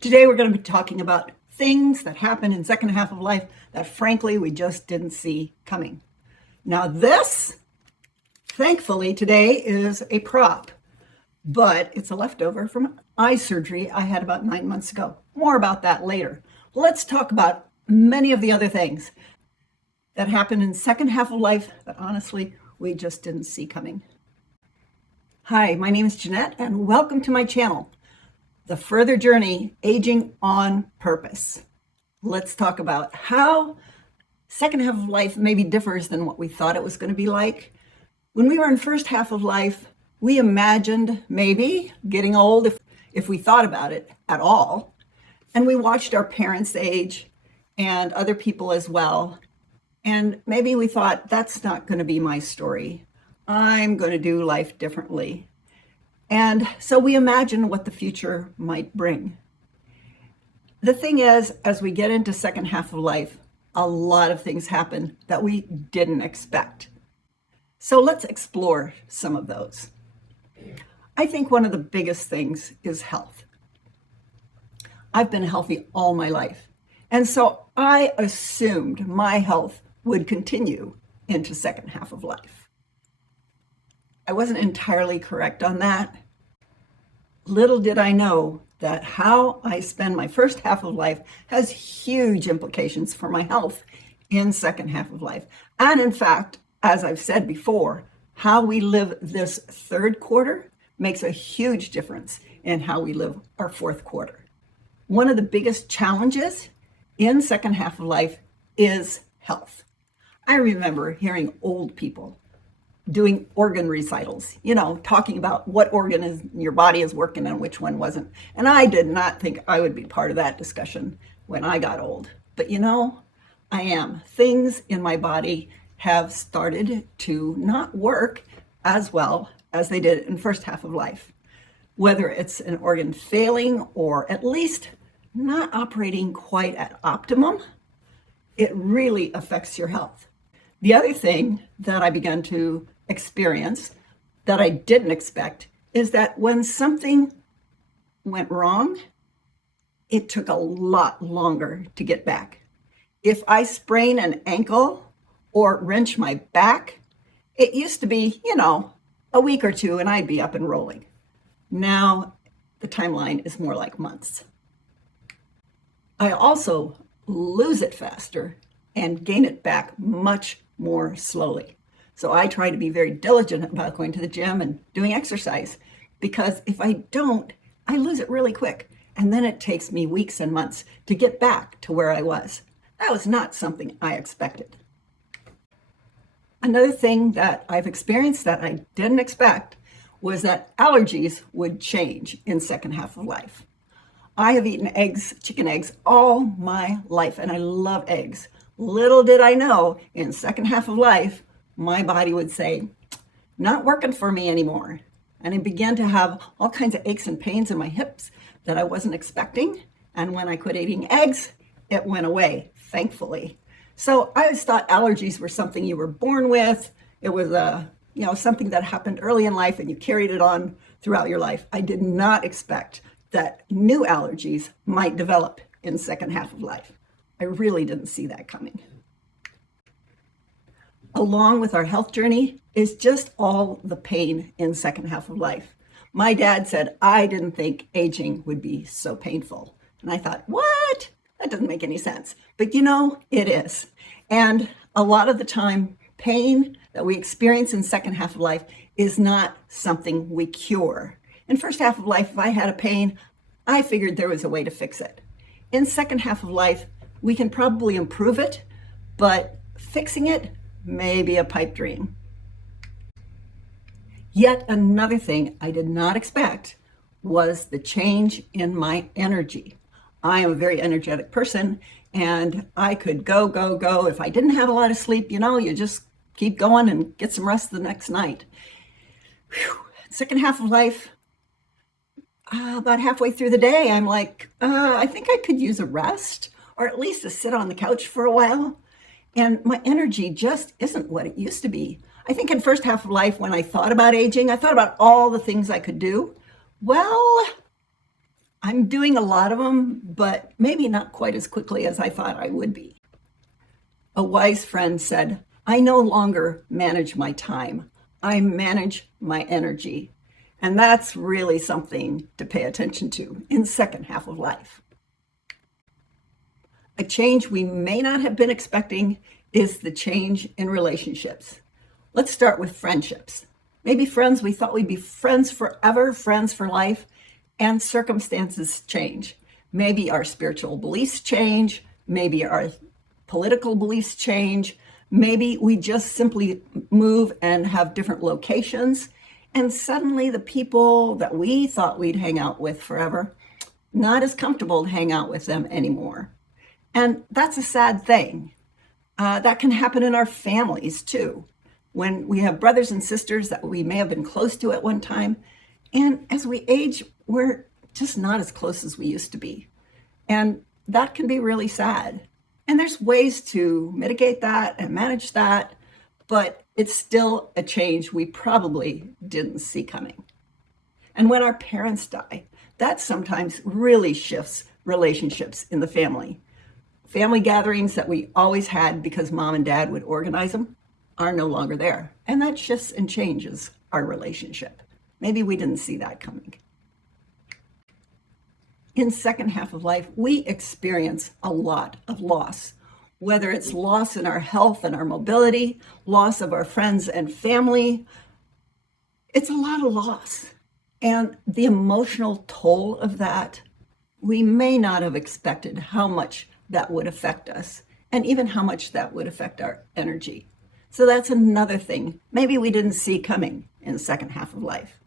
Today we're going to be talking about things that happen in second half of life that frankly we just didn't see coming. Now this, thankfully today, is a prop, but it's a leftover from eye surgery I had about 9 months ago. More about that later. Let's talk about many of the other things that happen in second half of life that honestly we just didn't see coming. Hi, my name is Jeanette and welcome to my channel, The Further Journey, Aging on Purpose. Let's talk about how second half of life maybe differs than what we thought it was going to be like. When we were in first half of life, we imagined maybe getting old if we thought about it at all. And we watched our parents age and other people as well. And maybe we thought, that's not going to be my story. I'm going to do life differently. And so we imagine what the future might bring. The thing is, as we get into second half of life, a lot of things happen that we didn't expect. So let's explore some of those. I think one of the biggest things is health. I've been healthy all my life. And so I assumed my health would continue into second half of life. I wasn't entirely correct on that. Little did I know that how I spend my first half of life has huge implications for my health in second half of life. And in fact, as I've said before, how we live this third quarter makes a huge difference in how we live our fourth quarter. One of the biggest challenges in second half of life is health. I remember hearing old people doing organ recitals, talking about what organ is your body is working and which one wasn't. And I did not think I would be part of that discussion when I got old. But I am. Things in my body have started to not work as well as they did in first half of life. Whether it's an organ failing or at least not operating quite at optimum, it really affects your health. The other thing that I began to experience that I didn't expect is that when something went wrong, it took a lot longer to get back. If I sprain an ankle or wrench my back, it used to be, a week or two and I'd be up and rolling. Now the timeline is more like months. I also lose it faster and gain it back much more slowly. So I try to be very diligent about going to the gym and doing exercise, because if I don't, I lose it really quick. And then it takes me weeks and months to get back to where I was. That was not something I expected. Another thing that I've experienced that I didn't expect was that allergies would change in second half of life. I have eaten eggs, chicken eggs, all my life, and I love eggs. Little did I know, in second half of life, my body would say, not working for me anymore. And I began to have all kinds of aches and pains in my hips that I wasn't expecting. And when I quit eating eggs, it went away, thankfully. So I always thought allergies were something you were born with. It was something that happened early in life and you carried it on throughout your life. I did not expect that new allergies might develop in second half of life. I really didn't see that coming. Along with our health journey is just all the pain in second half of life. My dad said, I didn't think aging would be so painful. And I thought, what? That doesn't make any sense. But it is. And a lot of the time, pain that we experience in second half of life is not something we cure. In first half of life, if I had a pain, I figured there was a way to fix it. In second half of life, we can probably improve it, but fixing it may be a pipe dream. Yet another thing I did not expect was the change in my energy. I am a very energetic person and I could go. If I didn't have a lot of sleep, you just keep going and get some rest the next night. Second half of life, about halfway through the day, I'm like, I think I could use a rest or at least to sit on the couch for a while. And my energy just isn't what it used to be. I think in first half of life, when I thought about aging, I thought about all the things I could do. Well, I'm doing a lot of them, but maybe not quite as quickly as I thought I would be. A wise friend said, I no longer manage my time. I manage my energy. And that's really something to pay attention to in the second half of life. A change we may not have been expecting is the change in relationships. Let's start with friendships. Maybe friends we thought we'd be friends forever, friends for life, and circumstances change. Maybe our spiritual beliefs change, maybe our political beliefs change, maybe we just simply move and have different locations, and suddenly the people that we thought we'd hang out with forever, not as comfortable to hang out with them anymore. And that's a sad thing. That can happen in our families too, when we have brothers and sisters that we may have been close to at one time. And as we age, we're just not as close as we used to be. And that can be really sad. And there's ways to mitigate that and manage that, but it's still a change we probably didn't see coming. And when our parents die, that sometimes really shifts relationships in the family. Family gatherings that we always had because mom and dad would organize them are no longer there. And that shifts and changes our relationship. Maybe we didn't see that coming. In second half of life, we experience a lot of loss, whether it's loss in our health and our mobility, loss of our friends and family. It's a lot of loss. And the emotional toll of that, we may not have expected how much that would affect us, and even how much that would affect our energy. So that's another thing maybe we didn't see coming in the second half of life.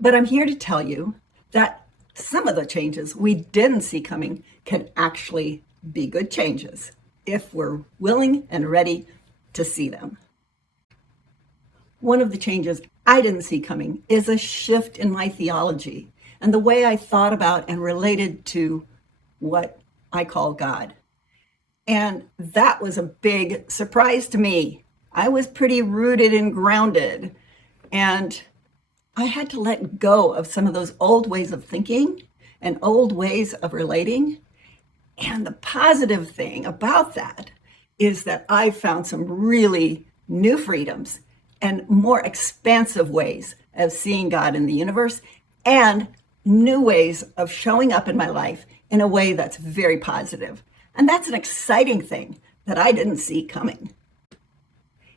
But I'm here to tell you that some of the changes we didn't see coming can actually be good changes if we're willing and ready to see them. One of the changes I didn't see coming is a shift in my theology and the way I thought about and related to what I call God. And that was a big surprise to me. I was pretty rooted and grounded, and I had to let go of some of those old ways of thinking and old ways of relating. And the positive thing about that is that I found some really new freedoms and more expansive ways of seeing God in the universe, and new ways of showing up in my life in a way that's very positive. And that's an exciting thing that I didn't see coming.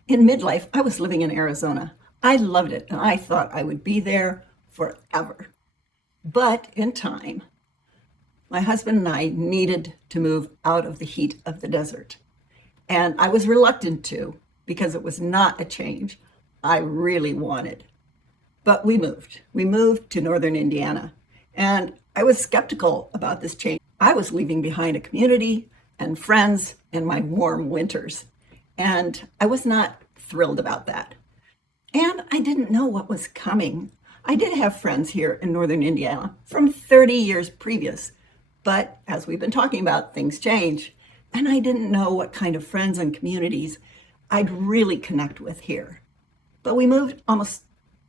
In midlife, I was living in Arizona. I loved it, and I thought I would be there forever. But in time, my husband and I needed to move out of the heat of the desert. And I was reluctant to, because it was not a change I really wanted. But we moved. We moved to northern Indiana. And I was skeptical about this change. I was leaving behind a community and friends and my warm winters. And I was not thrilled about that. And I didn't know what was coming. I did have friends here in northern Indiana from 30 years previous. But as we've been talking about, things change. And I didn't know what kind of friends and communities I'd really connect with here. But we moved almost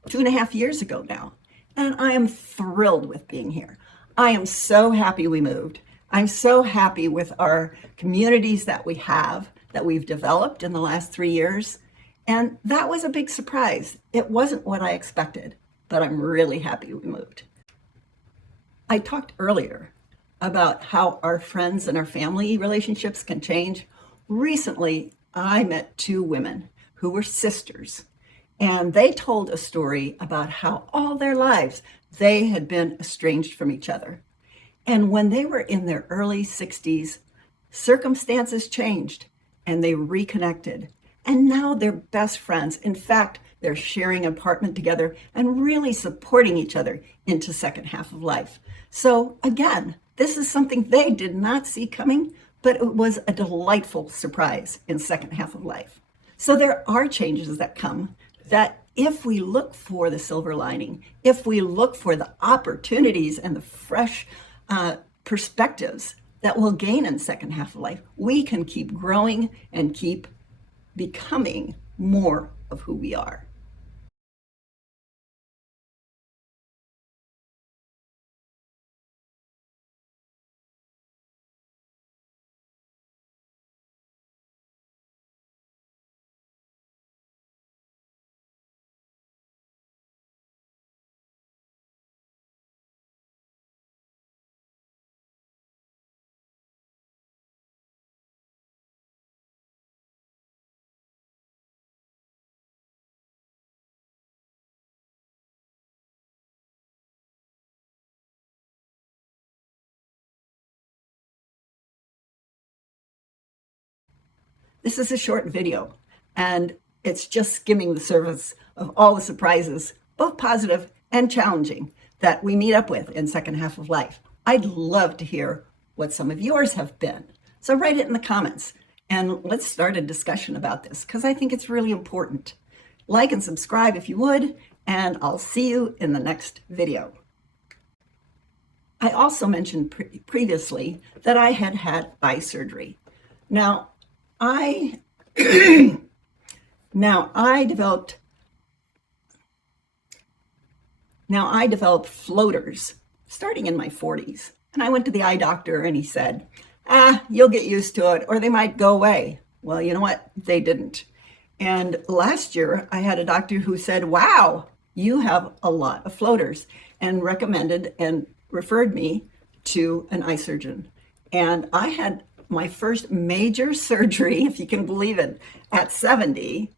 2.5 years ago now. And I am thrilled with being here. I am so happy we moved. I'm so happy with our communities that we have, that we've developed in the last 3 years. And that was a big surprise. It wasn't what I expected, but I'm really happy we moved. I talked earlier about how our friends and our family relationships can change. Recently, I met 2 women who were sisters, and they told a story about how all their lives they had been estranged from each other. And when they were in their early 60s, circumstances changed and they reconnected. And now they're best friends. In fact, they're sharing an apartment together and really supporting each other into second half of life. So again, this is something they did not see coming, but it was a delightful surprise in second half of life. So there are changes that come that if we look for the silver lining, if we look for the opportunities and the fresh perspectives that we'll gain in second half of life, we can keep growing and keep becoming more of who we are. This is a short video, and it's just skimming the surface of all the surprises, both positive and challenging, that we meet up with in second half of life. I'd love to hear what some of yours have been. So write it in the comments, and let's start a discussion about this, because I think it's really important. Like and subscribe if you would, and I'll see you in the next video. I also mentioned previously that I had had eye surgery. Now, I developed floaters starting in my 40s. And I went to the eye doctor and he said, you'll get used to it or they might go away. Well, you know what? They didn't. And last year I had a doctor who said, wow, you have a lot of floaters, and recommended and referred me to an eye surgeon. And I had my first major surgery, if you can believe it, at 70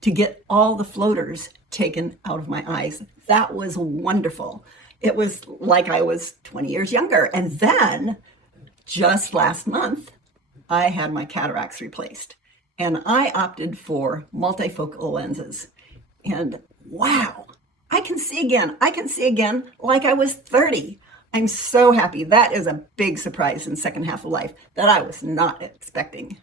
to get all the floaters taken out of my eyes. That was wonderful. It was like I was 20 years younger. And then just last month, I had my cataracts replaced and I opted for multifocal lenses. And wow, I can see again. I can see again like I was 30. I'm so happy. That is a big surprise in second half of life that I was not expecting.